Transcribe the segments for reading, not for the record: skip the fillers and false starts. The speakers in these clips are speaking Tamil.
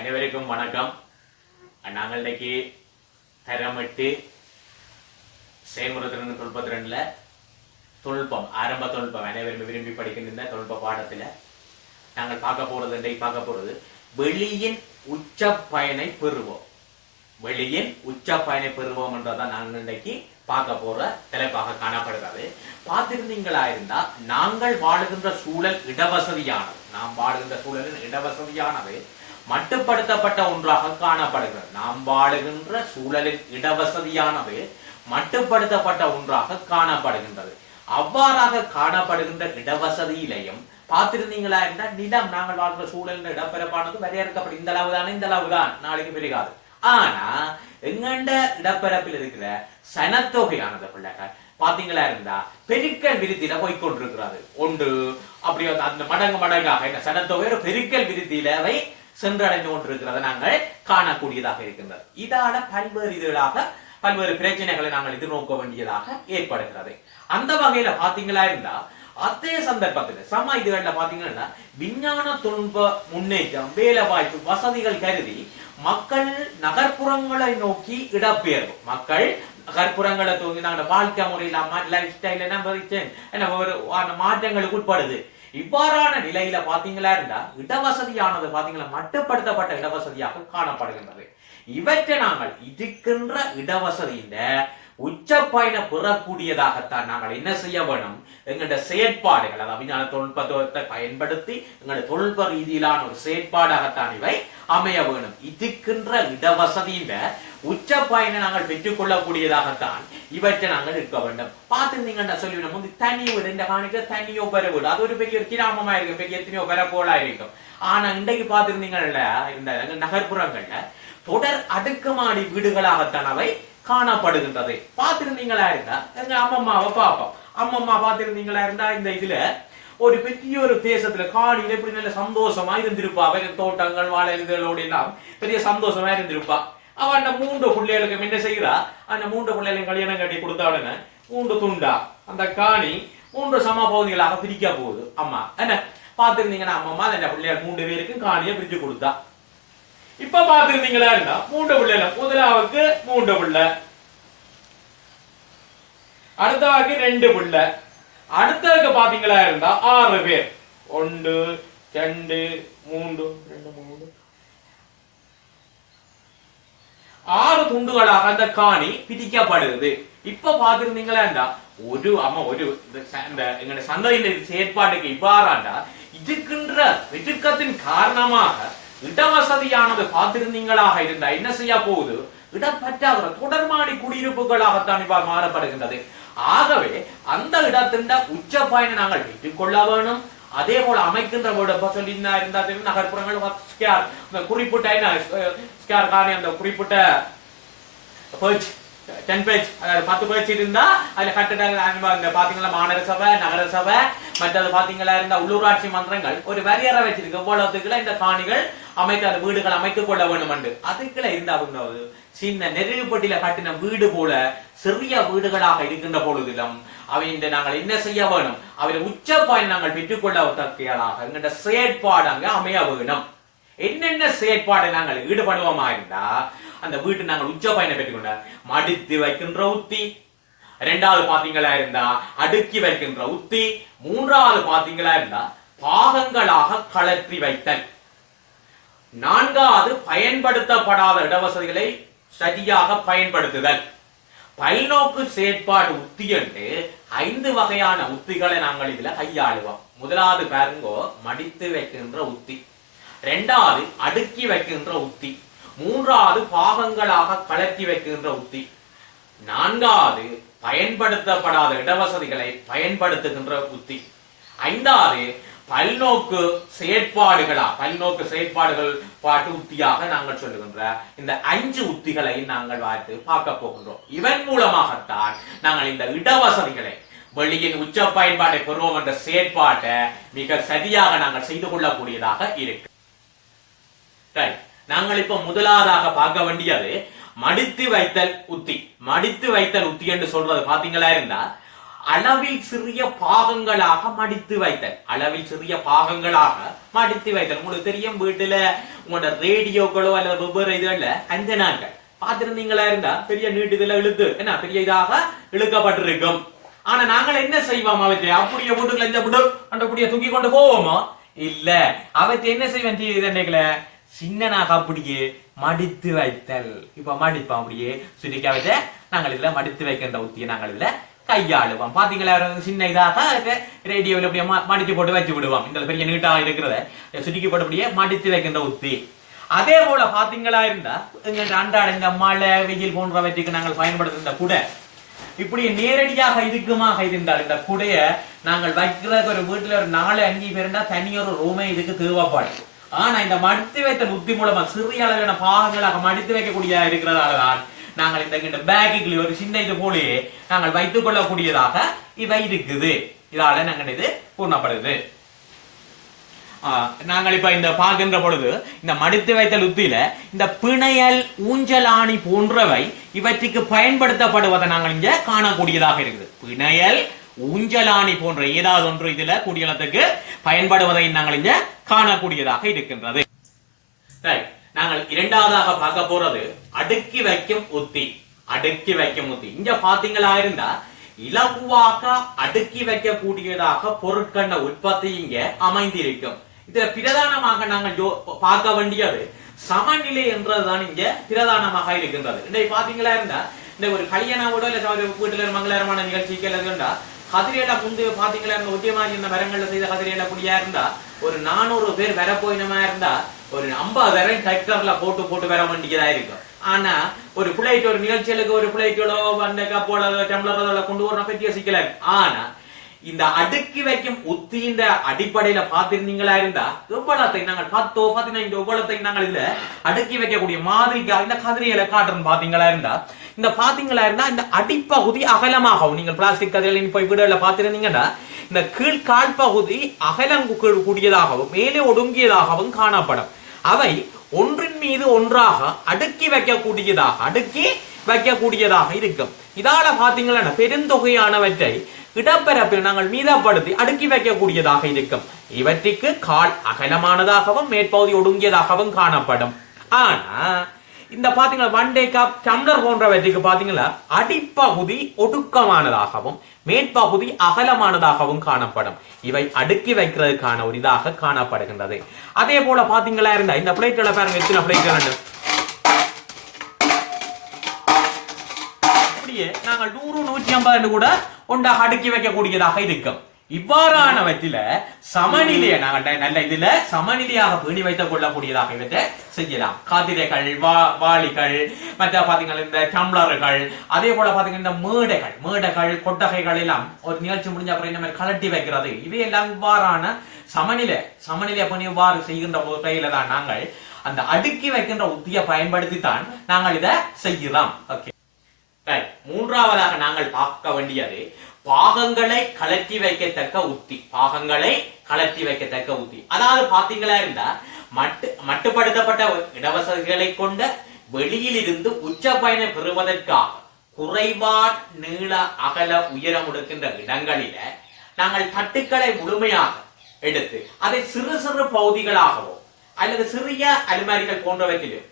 அனைவருக்கும் வணக்கம். நாங்கள் இன்னைக்கு தரம் 8 செயல்முறை 32ல தொழில்நுட்பம் ஆரம்ப தொழில்நுட்பம் அனைவரும் விரும்பி படிக்கின்ற தொழில்நுட்ப பாடத்துல நாங்கள் பார்க்க போறது வெளியின் உச்ச பயனை பெறுவோம். வெளியின் உச்ச பயனை பெறுவோம் என்றதான் நாங்கள் இன்னைக்கு பார்க்க போற தலைப்பாக காணப்படுகிறது. பார்த்திருந்தீங்களா இருந்தா நாங்கள் வாழுகின்ற சூழல் இடவசதியானது. நாம் வாழுகின்ற சூழலின் இடவசதியானது மட்டுப்படுத்தப்பட்ட ஒன்றாக காணப்படுகிறது. நாம் வாழுகின்ற சூழலின் இடவசதியானது மட்டுப்படுத்தப்பட்ட ஒன்றாக காணப்படுகின்றது. அவ்வாறாக காணப்படுகின்ற இடவசதியிலையும் பார்த்திருந்தீங்களா இருந்தால் நிலம் நாங்கள் வாழ்கிற சூழலின் இடப்பரப்பானது வரையறுக்கப்படும். இந்த அளவுதான் நாளைக்கு பெருகாது. ஆனா எங்கண்ட இடப்பரப்பில் இருக்கிற சனத்தொகையானது பிள்ளைகள் பாத்தீங்களா இருந்தா பெருக்கல் விருத்தியில போய்கொண்டிருக்கிறது. ஒன்று அப்படி அந்த மடங்காக இந்த சனத்தொகை பெருக்கல் விருத்தியில அவை சென்றடைந்து கொண்டிருக்கிறத நாங்கள் காணக்கூடியதாக இருக்கின்றது. இதால பல்வேறு பிரச்சனைகளை நாங்கள் எதிர்நோக்க வேண்டியதாக ஏற்படுகிறது. அந்த வகையில பாத்தீங்களா இருந்தா அதே சந்தர்ப்பத்தில் இதுகள்ல பாத்தீங்கன்னா விஞ்ஞான தொழில்நுட்ப முன்னேற்றம், வேலை வாய்ப்பு, வசதிகள் கருதி மக்கள் நகர்ப்புறங்களை நோக்கி இடம்பெயர்வு. மக்கள் நகர்ப்புறங்களை தூங்கி நாங்கள் வாழ்க்கை முறையில லைஃப் ஸ்டைல் மாற்றங்களுக்கு உட்படுது. இவ்வாறான நிலையில பாத்தீங்களா இருந்தா இடவசதியானது பாத்தீங்களா மட்டுப்படுத்தப்பட்ட இடவசதியாக காணப்படுகின்றது. இவற்றை நாங்கள் இருக்கின்ற இடவசதியின் உச்ச பயண பெறக்கூடியதாகத்தான் நாங்கள் என்ன செய்ய வேணும், எங்களுடைய செயற்பாடுகள் அதாவது விஞ்ஞான தொழில்நுட்பத்தை பயன்படுத்தி எங்களுடைய தொழில்நுட்ப ரீதியிலான ஒரு செயற்பாடாகத்தான் இவை அமைய வேணும். இருக்கின்ற இடவசதியின் உச்ச பயனை நாங்கள் பெற்றுக் கொள்ளக்கூடியதாகத்தான் இவற்றை நாங்கள் இருக்க வேண்டும். பார்த்துருந்தீங்கன்னா சொல்லிவிடும் தனி வீடு, இந்த காணிக்க தனியோ பெற வீடு, அது ஒரு பெரிய கிராமமா இருக்கும், பெரிய எத்தனையோ பெறப்போலா இருக்கும். ஆனா இன்றைக்கு பார்த்திருந்தீங்கல்ல இந்த நகர்ப்புறங்கள்ல தொடர் அடுக்குமாடி வீடுகளாகத்தான் அவை காணப்படுகின்றது. பார்த்திருந்தீங்களா இருந்தா எங்க அம்மம்மாவை பார்ப்போம். அம்மம்மா பார்த்திருந்தீங்களா இருந்தா இந்த இதுல ஒரு பெரிய ஒரு தேசத்துல காணியில இப்படி நல்ல சந்தோஷமா இருந்திருப்பா. தோட்டங்கள் வாழை இதழோடு எல்லாம் பெரிய சந்தோஷமா இருந்திருப்பா. அவன் அந்த 3 பிள்ளைகளுக்கு என்ன செய்கிறா, அந்த 3 பிள்ளைகளையும் கல்யாணம் கட்டி கொடுத்த உடனே 3 துண்டா அந்த காணி 3 சம பகுதிகளாக பிரிக்க போகுது. அம்மா என்ன பார்த்திருந்தீங்கன்னா அம்மம்மா அந்த பிள்ளைகள் 3 பேருக்கும் காணியை பிரிச்சு கொடுத்தா. இப்ப பார்த்திருந்தீங்களா இருந்தா 3 பிள்ளைகள், முதலாவுக்கு 3 பிள்ளை, அடுத்தவாக்கு 2 பிள்ளை, அடுத்ததுக்கு பாத்தீங்களா இருந்தா 6 பேர். 1 2 3 6 துண்டுகளாக அந்த காணி பிரிக்கப்படுது. இப்ப பாத்திருந்தீங்களா ஒரு எங்க சந்தையின் செயற்பாட்டுக்கு இவ்வாறாண்டா இருக்கின்ற வெற்றிக்கத்தின் காரணமாக இடவசதியானது பார்த்திருந்தீங்களாக இருந்தா என்ன செய்ய போகுது, இடப்பற்றாத தொடர்மாடி குடியிருப்புகளாகத்தான் இவ்வாறு மாறப்படுகின்றது. ஆகவே அந்த இடத்தின் உச்ச பயனை நாங்கள் பெற்றுக் கொள்ள வேணும். அதே போல அமைக்கின்ற சொல்லி இருந்தா நகர்ப்புறங்கள் குறிப்பிட்ட அந்த குறிப்பிட்ட 10 பேஜ் 10 பேஜ் இருந்தா அதுல கட்டிட பாத்தீங்களா மாநகர சபை, நகர சபை, மற்றது பாத்தீங்களா இருந்தா உள்ளூராட்சி மன்றங்கள் ஒரு வரையறை வச்சிருக்கு. எவ்வளவுக்குள்ள இந்த காணிகள் அமைக்க அந்த வீடுகள் அமைத்துக் கொள்ள வேண்டும் என்று. அதுக்குள்ள இருந்தா சின்ன நெருங்குப்பட்டியில கட்டின வீடு போல சிறிய வீடுகளாக இருக்கின்ற பொழுதிலும் அவை நாங்கள் என்ன செய்ய வேணும், அவரை உச்ச பயன் நாங்கள் பெற்றுக்கொள்ளத்தக்கையாக எங்கிட்ட செயற்பாடு அங்க அமைய வேணும். என்னென்ன செயற்பாடு நாங்கள் ஈடுபடுவோமா இருந்தா அந்த வீட்டு நாங்கள் உச்ச பயனை பெற்றுக்கொண்ட மடித்து வைக்கின்ற உத்தி, 2வது பாத்தீங்களா இருந்தா அடுக்கி வைக்கின்ற உத்தி, 3வது பாத்தீங்களா இருந்தா பாகங்களாக கலற்றி வைத்தல், 4வது பயன்படுத்தப்படாத இடவசதிகளை சரியாக பயன்படுத்துதல். பல்நோக்கு செயற்பாடு உத்தி என்று 5 வகையான உத்திகளை நாங்கள் இதுல கையாளுவோம். முதலாவது பாருங்கோ மடித்து வைக்கின்ற உத்தி, 2வது அடுக்கி வைக்கின்ற உத்தி, 3வது பாகங்களாக கலற்றி வைக்கின்ற உத்தி, 4வது பயன்படுத்தப்படாத இடவசதிகளை பயன்படுத்துகின்ற உத்தி, 5வது பல்நோக்கு செயற்பாடுகள் பாட்டு உத்தியாக நாங்கள் சொல்லுகின்ற இந்த 5 உத்திகளை நாங்கள் பார்க்க போகின்றோம். இதன் மூலமாகத்தான் நாங்கள் இந்த இடவசதிகளை வெளியின் உச்ச பயன்பாட்டை பெறுவோம் என்ற செயற்பாட்டை மிக சரியாக நாங்கள் செய்து கொள்ளக்கூடியதாக இருக்கு. நாங்கள் இப்ப முதலாவதாக பார்க்க வேண்டியது மடித்து வைத்தல் உத்தி. மடித்து வைத்தல் உத்தி என்று சொல்றது பாத்தீங்களா இருந்தா அளவில் சிறிய பாகங்களாக மடித்து வைத்தல். அளவில் சிறிய பாகங்களாக மடித்து வைத்தல். உங்களுக்கு தெரியும், வீட்டுல உங்களோட ரேடியோக்களோ அல்லது வெவ்வேறு இதுல அஞ்சனாக்கள் பார்த்திருந்தீங்களா இருந்தா பெரிய நீட்டுல இழுத்து என்ன பெரிய இதாக இழுக்கப்பட்டிருக்கும். ஆனா நாங்கள் என்ன செய்வோம், அவற்றை அப்படியே வீட்டுக்குள்ள அப்படியே தூக்கி கொண்டு போவோமோ இல்ல, அவற்றை என்ன செய்வேன், சின்னனாக அப்படியே மடித்து வைத்தல். இப்ப மடிப்போம், அப்படியே சுருக்கி அவற்றை நாங்கள் இதுல மடித்து வைக்கின்ற உத்தியை நாங்கள் இதுல கையாளுவோம். பாத்தீங்களா, சின்ன இதாக ரேடியோவில் அப்படியே மடிச்சு போட்டு வச்சு விடுவோம். இந்த பெரிய நீட்டாக இருக்கிறத சுருக்கி போட்டு அப்படியே மடித்து வைக்கின்ற உத்தி. அதே போல பாத்தீங்களா இருந்தா எங்க அன்றாட இந்த மழை வெயில் போன்றவற்றுக்கு நாங்கள் பயன்படுத்துகின்ற குடை இப்படி நேரடியாக இதுக்குமாக இருந்தால் இந்த குடைய நாங்கள் வைக்கிற ஒரு வீட்டுல ஒரு 4-5 பேருந்தா தனியொரு ரூமே இதுக்கு தேவைப்பாடு. ஆனா இந்த மடித்து வைத்த உத்தி மூலமா சிறிய அளவிலான பாகங்களாக மடித்து வைக்கக்கூடிய இருக்கிறதால்தான் நாங்கள் இந்த பேக்குகளை ஒரு சின்ன இது போலயே நாங்கள் வைத்துக் கொள்ளக்கூடியதாக இவை இருக்குது. இதால நாங்கள் இது பூர்ணப்படுது. நாங்கள் இப்ப இந்த பார்க்கின்ற பொழுது இந்த மடித்து வைத்தல் உத்தியில இந்த பிணையல் ஊஞ்சலாணி போன்றவை இவற்றுக்கு பயன்படுத்தப்படுவதை நாங்கள் இங்க காணக்கூடியதாக இருக்குது. பிணையல் ஊஞ்சலாணி போன்ற ஏதாவது ஒன்று இதுல குடியலத்துக்கு பயன்படுவதை நாங்கள் இங்க காணக்கூடியதாக இருக்கின்றது. நாங்கள் இரண்டாவதாக பார்க்க போறது அடுக்கி வைக்கும் உத்தி. அடுக்கி வைக்கும் உத்தி இங்க பாத்தீங்களா இருந்தா இலகுவாக அடுக்கி வைக்கக்கூடியதாக பொருட்கள உற்பத்தி இங்க அமைந்திருக்கும். இதுல பிரதானமாக நாங்கள் பார்க்க வேண்டியது சமநிலை என்றதுதான் இங்க பிரதானமாக இருக்கின்றது. இன்னைக்கு பாத்தீங்களா இருந்தா இந்த ஒரு கல்யாணோட இல்ல வீட்டுல மங்களகரமான நிகழ்ச்சிகள் இருந்தா கதிரையில முந்தைய பாத்தீங்களா இருந்த முக்கியமாக இந்த மரங்கள்ல செய்த கதிரையில குடியா இருந்தா ஒரு 400 பேர் வர போயினமா இருந்தா ஒரு 50 டிராக்டர்ல போட்டு வர வேண்டியதா இருக்கும். ஆனா ஒரு பிள்ளைக்கு ஒரு நிகழ்ச்சிகளுக்கு ஒரு பிள்ளைகளோ அந்த கப்போட டம்ளர் கொண்டு வர பற்றிய சிக்கல. ஆனா இந்த அடுக்கி வைக்கும் உத்தியின் அடிப்படையில பாத்திருந்தீங்களா இருந்தா எவ்வளத்தை நாங்கள் 10-15 எவ்வளத்தை நாங்கள் இதுல அடுக்கி வைக்கக்கூடிய மாதிரிக்காக இந்த கதிரையில காட்டுறோம். பாத்தீங்களா இருந்தா இந்த அடிப்பகுதி அகலமாகவும் நீங்கள் பிளாஸ்டிக் கதிரையில போய் வீடுல பாத்திருந்தீங்கன்னா இந்த கீழ் கால் பகுதி அகலம் கூடியதாகவும் மேலே ஒடுங்கியதாகவும் காணப்படும். அவை ஒன்றின் மீது ஒன்றாக அடுக்கி வைக்கக்கூடியதாக இருக்கும். இதால பாத்தீங்களா பெருந்தொகையானவற்றை இடப்பரப்பில் நாங்கள் மீதப்படுத்தி அடுக்கி வைக்கக்கூடியதாக இருக்கும். இவற்றுக்கு கால் அகலமானதாகவும் மேற்பகுதி ஒடுங்கியதாகவும் காணப்படும். ஆனா இந்த பாத்தீங்களா வண்டே கப் டம்ளர் போன்றவற்றுக்கு பாத்தீங்களா அடிப்பகுதி ஒடுக்கமானதாகவும் மேற்பகுதி அகலமானதாகவும் காணப்படும். இவை அடுக்கி வைக்கிறதுக்கான ஒரு இதாக காணப்படுகின்றது. அதே போல பாத்தீங்களா இருந்தா இந்த பிளேட்ல பாருங்க எத்தனை பிளேட்கள் அப்படியே நாங்கள் 100-150 கூட ஒன்றாக அடுக்கி வைக்கக்கூடியதாக இருக்கும். இவ்வாறானவற்றில சமநிலையை நாங்கள் நல்ல இதுல சமநிலையாக பேணி வைத்துக் கொள்ளக்கூடியதாக இவற்றை செய்யலாம். காதிரைகள், வாளிகள், மற்ற பாத்தீங்கன்னா இந்த டம்ளர்கள், அதே போல பாத்தீங்கன்னா இந்த மேடைகள் கொட்டகைகள் எல்லாம் ஒரு நிகழ்ச்சி முடிஞ்ச அப்புறம் இந்த மாதிரி கலட்டி வைக்கிறது, இவையெல்லாம் இவ்வாறான சமநிலை பண்ணி இவ்வாறு செய்கின்ற முறையில தான் நாங்கள் அந்த அடுக்கி வைக்கின்ற உத்தியை பயன்படுத்தித்தான் நாங்கள் இதை செய்யலாம். ஓகே, மூன்றாவதாக நாங்கள் பார்க்க வேண்டியது பாகங்களை கலட்டி வைக்கத்தக்க உத்தி. அதாவது பாத்தீங்களா இருந்தா மட்டுப்படுத்தப்பட்ட இடவசதிகளை கொண்ட வெளியில் இருந்து உச்ச பயணம் பெறுவதற்காக குறைவான நீள அகல உயரம் எடுக்கின்ற இடங்களில நாங்கள் தட்டுக்களை முழுமையாக எடுத்து அதை சிறு சிறு பகுதிகளாகவோ அல்லது சிறிய அலுமாரிகள் போன்றவற்றிலோ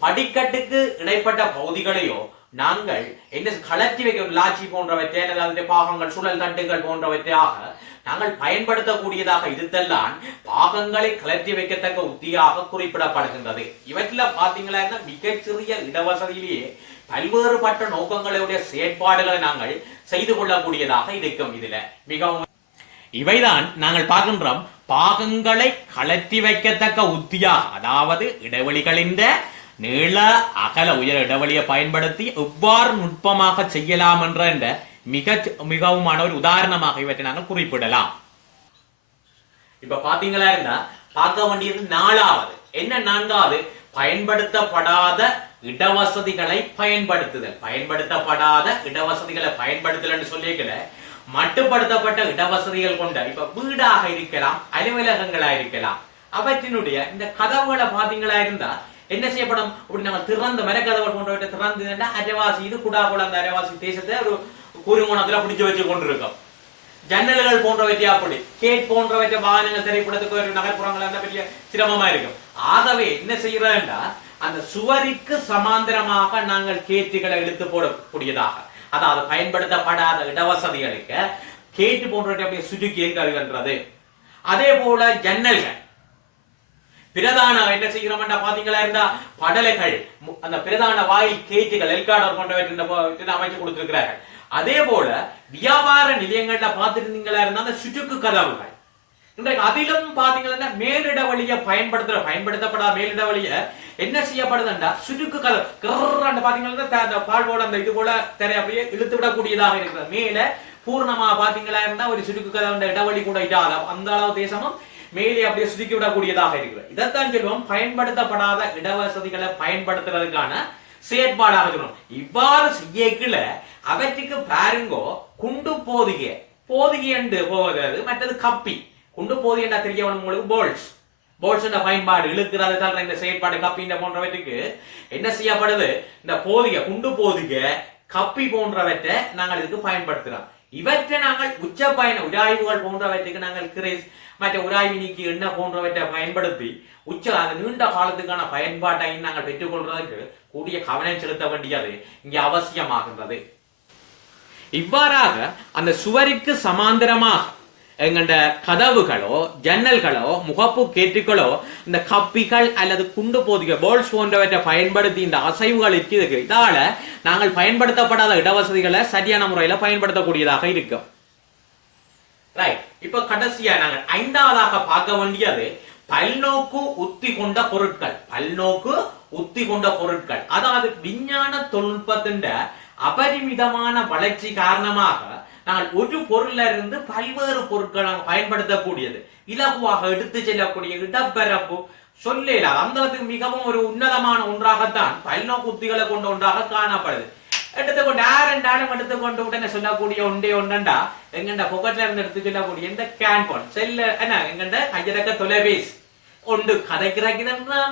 படிக்கட்டுக்கு இடைப்பட்ட பகுதிகளையோ நாங்கள் என்ன கலட்டி வைக்க லாட்சி போன்றவற்றை அல்லது பாகங்கள் சுழல் தட்டுகள் போன்றவற்றையாக நாங்கள் பயன்படுத்தக்கூடியதாக இருத்தெல்லாம் பாகங்களை கலட்டி வைக்கத்தக்க உத்தியாக குறிப்பிடப்படுகின்றது. இவற்றில பாத்தீங்களா மிகச்சிறிய இடவசதியிலேயே பல்வேறுபட்ட நோக்கங்களுடைய செயற்பாடுகளை நாங்கள் செய்து கொள்ளக்கூடியதாக இருக்கும். இதுல மிகவும் இவைதான் நாங்கள் பார்க்கின்றோம் பாகங்களை கலட்டி வைக்கத்தக்க உத்தியாக, அதாவது இடைவெளிகளின் நீள அகல உயர இடைவெளியை பயன்படுத்தி எவ்வாறு நுட்பமாக செய்யலாம் என்ற மிகவுமான ஒரு உதாரணமாக இவற்றை நாங்கள் குறிப்பிடலாம். இப்ப பாத்தீங்களா இருந்தா பார்க்க வேண்டியது நான்காவது பயன்படுத்தப்படாத இடவசதிகளை பயன்படுத்தல் சொல்லிக்கல மட்டுப்படுத்தப்பட்ட இடவசதிகள் கொண்ட இப்ப வீடாக இருக்கலாம், அலுவலகங்களா இருக்கலாம், அவற்றினுடைய இந்த கதவுகளை பாத்தீங்களா இருந்தா என்ன செய்யப்படும் அப்படி நாங்கள் திறந்த மரக்கதவுகள் போன்றவற்றை திறந்து அரைவாசி இது குடா போல அந்த அரைவாசி தேசத்தை ஒரு குறுங்குணத்துல பிடிச்சு வச்சு கொண்டிருக்கும். ஜன்னல்கள் போன்றவற்றை அப்படி, கேட் போன்றவற்றை வாகனங்கள் திரைப்படத்துக்கு ஒரு நகர்ப்புறங்கள் அந்த பெரிய சிரமமா இருக்கும். ஆகவே என்ன செய்யறதுன்னா அந்த சுவருக்கு சமாந்தரமாக நாங்கள் கேட்டுகளை இழுத்து போடக்கூடியதாக, அதாவது பயன்படுத்தப்படாத இடவசதிகளுக்கு கேட்டு போன்றவற்றை அப்படியே சுருக்கி என்கிறது. அதே போல ஜன்னல்கள் பிரதான என்ன செய்கிறோம்னா பாத்தீங்களா இருந்தா படலைகள், அந்த பிரதான வாயில் கேட்டுகள் எல்காடர் போன்றவற்றை அமைச்சு கொடுத்திருக்கிறார்கள். அதே போல வியாபார நிலையங்கள்ல பார்த்திருந்தீங்களா இருந்தா அந்த சுற்றுக்கு கதவுகள், இன்றைக்கு அதிலும் பாத்தீங்கன்னா மேலிட வழியை பயன்படுத்தப்படாத மேலிட வழிய என்ன செய்யப்படுதுண்டா சுருக்கு கதவு பாத்தீங்கன்னா பால் போல அந்த இது போல திரை அப்படியே இழுத்து விடக்கூடியதாக இருக்கிறது. மேல பூர்ணமா பாத்தீங்களா இருந்தா ஒரு சுருக்கு கதவு இடவழி கூட இடாத அந்த அளவு தேசமும் மேலே அப்படியே சுருக்கி விடக்கூடியதாக இருக்கிறது. இதைத்தான் சொல்லுவோம் பயன்படுத்தப்படாத இடவசதிகளை பயன்படுத்துறதுக்கான செயற்பாடாக சொல்லுவோம். இவ்வாறு செய்யக்குள்ள அவற்றுக்கு பாருங்கோ குண்டு போதிகை என்று போவது, மற்றது கப்பி. குண்டு போதிகை என்ற தெரியவன் உங்களுக்கு போல்ஸ் பயன்பாடு இழுக்கிறது தவிர இந்த செயற்பாடு கப்பி போன்றவற்றுக்கு என்ன செய்யப்படுது, இந்த குண்டு போதிகை கப்பி போன்றவற்றை நாங்கள் இதுக்கு பயன்படுத்துறோம். இவற்றை நாங்கள் உச்ச பயண உராய்வுகள் போன்றவற்றுக்கு நாங்கள் கிரேஸ் மற்ற உராய்வு நீக்கி எண்ணெய் போன்றவற்றை பயன்படுத்தி அது நீண்ட காலத்துக்கான பயன்பாட்டை நாங்கள் பெற்றுக்கொள்வதற்கு கூடிய கவனம் செலுத்த வேண்டியது இங்கே அவசியமாகின்றது. இவ்வாறாக அந்த சுவருக்கு சமாந்தரமாக எங்கண்ட கதவுகளோ ஜன்னல்களோ முகப்பு கேட்டுகளோ இந்த கப்பிகள் அல்லது குண்டு போதிகை போல்ஸ் போன்றவற்றை பயன்படுத்தி இந்த அசைவுகள் இருக்கு. இதால நாங்கள் பயன்படுத்தப்படாத இடவசதிகளை சரியான முறையில பயன்படுத்தக்கூடியதாக இருக்கும். ரைட். இப்ப கடைசியா நாங்கள் ஐந்தாவதாக பார்க்க வேண்டியது பல்நோக்கு உத்தி கொண்ட பொருட்கள். அதாவது விஞ்ஞான தொழில்நுட்பத்தின் அபரிமிதமான வளர்ச்சி காரணமாக நாங்கள் ஒரு பொருள்ல இருந்து பல்வேறு பொருட்களை பயன்படுத்தக்கூடியது, இலகுவாக எடுத்து செல்லக்கூடிய இடப்பரப்பு சொல்லலாம். அந்த மிகவும் ஒரு உன்னதமான ஒன்றாகத்தான் பல்நோக்கு உத்திகளை கொண்ட ஒன்றாக காணப்படுது. எடுத்துக்கொண்டு யாரெண்டாலும் எடுத்துக்கொண்டு உடனே சொல்லக்கூடிய ஒன்றா எங்கண்ட பொக்கெட்ல இருந்து எடுத்து சொல்லக்கூடிய இந்த கேன்போன் செல்ல என்ன எங்கண்ட கையடக்க தொலைபேசி ஒன்று கதைக்கிறதுனா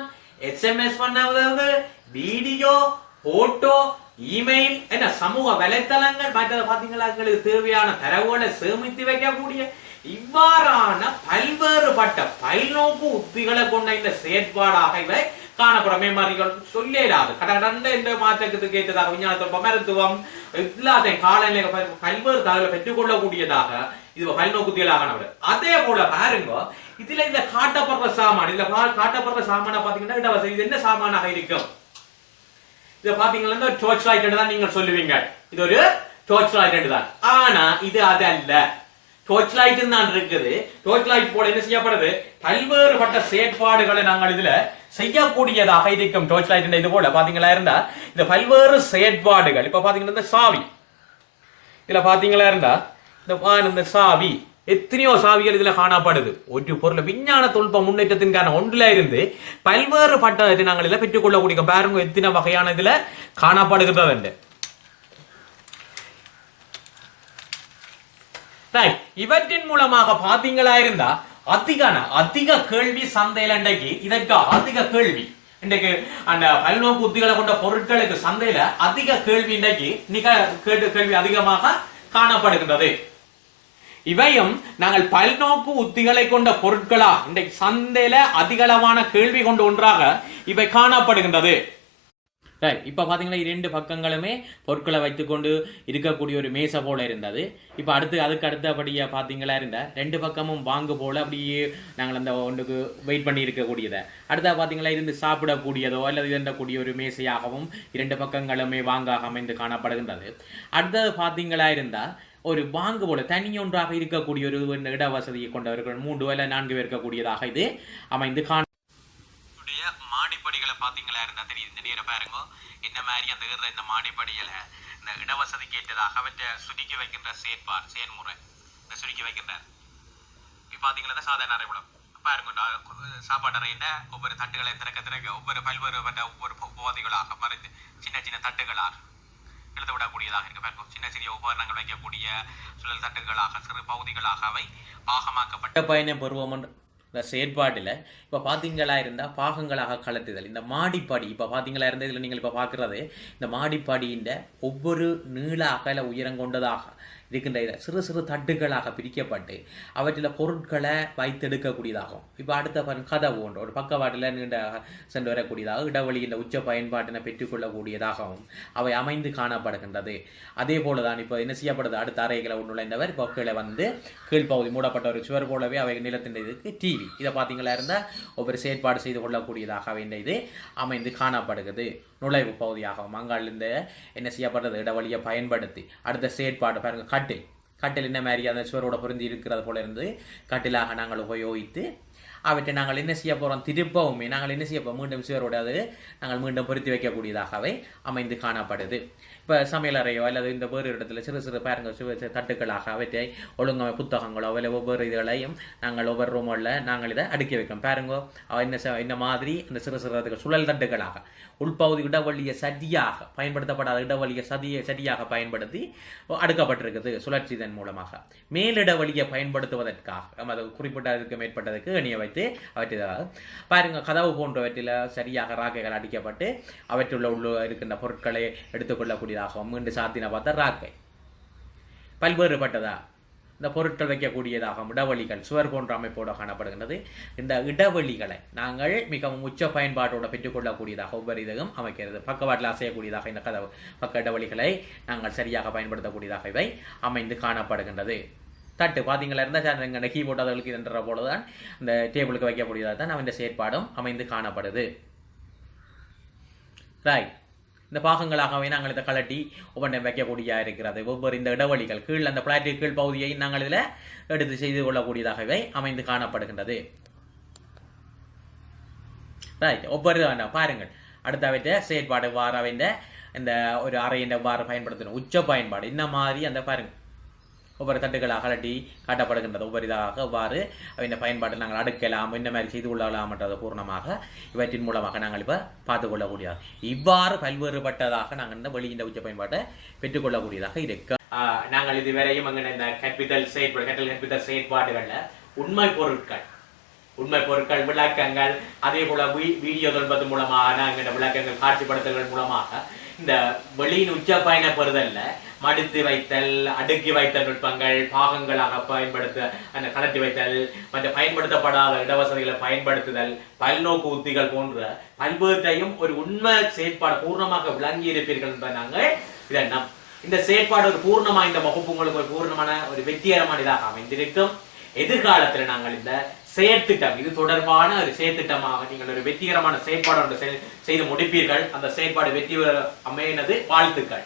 SMS பண்ணாவது வீடியோ போட்டோ இமெயில் என்ன சமூக வலைத்தளங்கள் மற்றது பாத்தீங்களா எங்களுக்கு தேவையான தரவுகளை சேமித்து வைக்கக்கூடிய இவ்வாறான பல்வேறுபட்ட பல்நோக்கு உத்திகளை கொண்ட இந்த செயற்பாடாக இவை காணப்படும். மேமாரிகள் சொல்லலாது கடந்த இந்த மாற்றத்துக்கு ஏற்றதாக விஞ்ஞான தொழில்நுட்பம் மருத்துவம் எல்லாத்தையும் காலநிலை பல்வேறு தகவலை பெற்றுக் கொள்ளக்கூடியதாக இது பல்நோக்கு உத்திகளாக காணப்படும். அதே போல பாருங்க இதுல இந்த காட்டப்படுற சாமான், இதுல காட்டப்படுற சாமான பாத்தீங்கன்னா இது என்ன சாமானாக இருக்கும், இதை பாத்தீங்கன்னா டோர்ச் லைட் தான் நீங்க சொல்லுவீங்க, இது ஒரு டோர்ச் லைட் தான். ஆனா இது அது அல்ல, டோர்ச் லைட் தான் இருக்குது. டோர்ச் லைட் போல என்ன செய்யப்படுது பல்வேறுபட்ட செயற்பாடுகளை நாங்கள் இதுல செய்யக்கூடியதாக இருக்கும். டோர்ச் லைட் இது போல பாத்தீங்களா இருந்தா இந்த பல்வேறு செயற்பாடுகள் இப்ப பாத்தீங்கன்னா இந்த சாவி இதுல பாத்தீங்களா இருந்தா இந்த சாவி எத்தனையோ சாவிகள் இதுல காணப்படுது. ஒரு பொருள் விஞ்ஞான தொழில்நுட்ப முன்னேற்றத்தின் காரணம் ஒன்றுல இருந்து பல்வேறு பட்டத்தை நாங்கள் இதுல பெற்றுக் கொள்ளக்கூடிய பாருங்க எத்தனை வகையான இதுல காணப்படுகிறது. இவற்றின் மூலமாக பாத்தீங்களா இருந்தா அதிக கேள்வி சந்தையில இன்றைக்கு இதற்கு அதிக கேள்வி இன்றைக்கு அந்த பல்நோக்கு உத்திகளை கொண்ட பொருட்களுக்கு சந்தையில அதிக கேள்வி இன்றைக்கு கேள்வி அதிகமாக காணப்படுகின்றது. இவையும் நாங்கள் பல்நோக்கு உத்திகளை கொண்ட பொருட்களா இன்றைக்கு சந்தையில அதிகளவான கேள்வி கொண்ட ஒன்றாக இவை காணப்படுகின்றது. இப்ப பாத்தீங்கன்னா இரண்டு பக்கங்களுமே பொருட்களை வைத்துக்கொண்டு இருக்கக்கூடிய ஒரு மேசை போல இருந்தது. இப்ப அதுக்கு அடுத்தபடியா பாத்தீங்களா இருந்த ரெண்டு பக்கமும் வாங்கு போல அப்படியே நாங்கள் அந்த ஒன்றுக்கு வெயிட் பண்ணி இருக்கக்கூடியதை அடுத்த பாத்தீங்களா இருந்து சாப்பிடக்கூடியதோ அல்லது இருந்தக்கூடிய ஒரு மேசையாகவும் இரண்டு பக்கங்களுமே வாங்காக அமைந்து காணப்படுகின்றது. அடுத்தது பாத்தீங்களா இருந்தா ஒரு வாங்கு போல தனியொன்றாக இருக்கக்கூடிய ஒரு இட வசதியை கொண்டவர்கள் 3 அல்ல 4 இருக்கக்கூடியதாக இது அமைந்து மாடிப்படிகளை பாத்தீங்களா இருந்தா தெரியுது. இந்த நேரம் பாருங்க என்ன மாதிரி அந்த இந்த மாடிப்படிகளை இந்த இடவசதிக்கு ஏற்றதாக அவற்றை சுருக்கி வைக்கின்ற செயல்முறை இந்த சுருக்கி வைக்கின்ற இப்ப பாத்தீங்களா சாதாரண அறைகுளம் பாருங்க சாப்பாடு அறையில ஒவ்வொரு தட்டுகளை திறக்க ஒவ்வொரு ஒவ்வொரு போதைகளாக மறைந்து சின்ன தட்டுகளாக எழுத விடக்கூடியதாக இருக்கு. பாருங்க சிறிய உபகரணங்கள் வைக்கக்கூடிய சுழல் தட்டுகளாக சிறு பகுதிகளாக அவை பாகமாக்கப்பட்ட பயண பருவம் இந்த செயற்பாட்டில் இப்போ பார்த்தீங்களா இருந்தால் பாகங்களாக கலட்டுதல் இந்த மாடிப்பாடி இப்போ பார்த்தீங்களா இருந்தால் இதில் நீங்கள் இப்போ பார்க்குறது இந்த மாடிப்பாடியின் ஒவ்வொரு நீள அகல உயரம் கொண்டதாக இருக்கின்ற சிறு சிறு தட்டுகளாக பிரிக்கப்பட்டு அவற்றில் பொருட்களை வைத்தெடுக்கக்கூடியதாகும். இப்போ அடுத்த கதவு ஒன்று ஒரு பக்கவாட்டில் நீண்ட சென்று வரக்கூடியதாக இடவழியின் உச்ச பயன்பாட்டினை பெற்றுக்கொள்ளக்கூடியதாகவும் அவை அமைந்து காணப்படுகின்றது. அதே போல தான் இப்போ என்ன செய்யப்படுது, அடுத்த அறைகளை நுழைந்தவர் இப்போ கீழே வந்து கீழ்ப்பகுதி மூடப்பட்ட ஒரு சுவர் போலவே அவை நிலத்தின் இதுக்கு டிவி இதை பார்த்தீங்களா இருந்தால் ஒவ்வொரு செயற்பாடு செய்து கொள்ளக்கூடியதாக வேண்டிய இது அமைந்து காணப்படுகிறது. நுழைவு பகுதியாகவும் அங்கால் இந்த என்ன செய்யப்படுறது இடவழியை பயன்படுத்தி அடுத்த செயற்பாடு பாருங்கள் கட்டில் என்ன மாதிரி அந்த சுவரோட பொருந்தி இருக்கிறது போல இருந்து கட்டிலாக நாங்கள் உபயோகித்து அவற்றை நாங்கள் என்ன செய்ய போகிறோம், திருப்பவுமே நாங்கள் என்ன செய்ய போகிறோம், மீண்டும் சுவரோட அது நாங்கள் மீண்டும் பொருத்தி வைக்கக்கூடியதாகவே அமைந்து காணப்படுது. இப்போ சமையலறையோ அல்லது இந்த வேறு இடத்துல சிறு சிறு பாருங்கள் தட்டுக்களாக அவற்றை ஒழுங்கமை புத்தகங்களோ இல்லை ஒவ்வொரு இதுகளையும் நாங்கள் ஒவ்வொரு ரூமில் நாங்கள் இதை அடுக்கி வைக்கிறோம். பாருங்கோ இந்த மாதிரி அந்த சிறு சிறு சுழல் தட்டுகளாக உள்பகுதி இடவழியை சரியாக பயன்படுத்தப்படாத இடவழியை சரியாக பயன்படுத்தி அடுக்கப்பட்டிருக்குது சுழற்சி இதன் மூலமாக. மேலிடவழியை பயன்படுத்துவதற்காக அது குறிப்பிட்டதுக்கு மேற்பட்டதுக்கு எண்ணிய வைத்து அவற்றை பாருங்க கதவு போன்றவற்றில் சரியாக ராக்கைகள் அடிக்கப்பட்டு அவற்றுள்ள இருக்கின்ற பொருட்களை எடுத்துக்கொள்ளக்கூடியதாகவும் மீண்டும் சாத்தின பார்த்தா ராக்கை பல்வேறுபட்டதா இந்த பொருட்கள் வைக்கக்கூடியதாகவும் இடவழிகள் சுவர் போன்ற அமைப்போடு காணப்படுகின்றது. இந்த இடவழிகளை நாங்கள் மிகவும் உச்ச பயன்பாட்டோடு பெற்றுக்கொள்ளக்கூடியதாக ஒவ்வொரு இதுவும் அமைக்கிறது. பக்கவாட்டில் அசையக்கூடியதாக இந்த கதவு பக்க இடவழிகளை நாங்கள் சரியாக பயன்படுத்தக்கூடியதாக இவை அமைந்து காணப்படுகின்றது. தட்டு பார்த்தீங்களா இருந்தால் எங்கள் கீபோர்ட் அதுகளுக்கு என்ற போலதான் இந்த டேபிளுக்கு வைக்கக்கூடியதாக தான் இந்த செயற்பாடும் அமைந்து காணப்படுது. ரைட், இந்த பாகங்களாகவே நாங்கள் இதை கலட்டி ஒவ்வொன்றையும் வைக்கக்கூடிய இருக்கிறது. ஒவ்வொரு இந்த இடவழிகள் கீழ் அந்த பிளாட்டிக் கீழ் பகுதியை நாங்கள் இதில் எடுத்து செய்து கொள்ளக்கூடியதாகவே அமைந்து காணப்படுகின்றது. ரைட், ஒவ்வொரு பாருங்கள் அடுத்த செயற்பாடு வார இந்த ஒரு அறையின் வார பயன்படுத்தணும் உச்ச பயன்பாடு இந்த மாதிரி அந்த பாருங்கள் ஒவ்வொரு தட்டுகளை அகலட்டி காட்டப்படுகின்றது. ஒவ்வொரு இதாக அவ்வாறு இந்த பயன்பாட்டை நாங்கள் அடுக்கலாம் இந்த மாதிரி செய்து கொள்ளலாம்ன்றது பூர்ணமாக இவற்றின் மூலமாக நாங்கள் இப்போ பார்த்து கொள்ளக்கூடியதாக இவ்வாறு பல்வேறுபட்டதாக நாங்கள் இந்த வெளியின் உச்ச பயன்பாட்டை பெற்றுக்கொள்ளக்கூடியதாக இருக்கு. நாங்கள் இதுவரையும் அங்கே இந்த கற்பித்தல் செயற்பாடுகளில் உண்மை பொருட்கள் விளக்கங்கள் அதே போல வீடியோ தொழில்நுட்பத்தின் மூலமாக நாங்கள் விளக்கங்கள் காட்சிப்படுத்தல்கள் மூலமாக இந்த வெளியின் உச்ச பயண பெறுதல்ல மடித்து வைத்தல் அடுக்கி வைத்தல் நுட்பங்கள் பாகங்களாக பயன்படுத்த அந்த கலட்டி வைத்தல் மற்ற பயன்படுத்தப்படாத இடவசதிகளை பயன்படுத்துதல் பல்நோக்கு உத்திகள் போன்ற பல்வேற்றையும் ஒரு உண்மை செயற்பாடு பூர்ணமாக விளங்கி இருப்பீர்கள் என்பதை நாங்கள் இதெல்லாம் இந்த செயற்பாடு ஒரு பூர்ணமாக இந்த வகுப்பு உங்களுக்கு ஒரு பூர்ணமான ஒரு வெற்றிகரமான இதாக அமைந்திருக்கும். எதிர்காலத்தில் நாங்கள் இந்த செயற்திட்டம் இது தொடர்பான ஒரு செயற்திட்டமாக நீங்கள் ஒரு வெற்றிகரமான செயற்பாடு ஒன்று செய்து முடிப்பீர்கள். அந்த செயற்பாடு வெற்றி அமையினது வாழ்த்துக்கள்.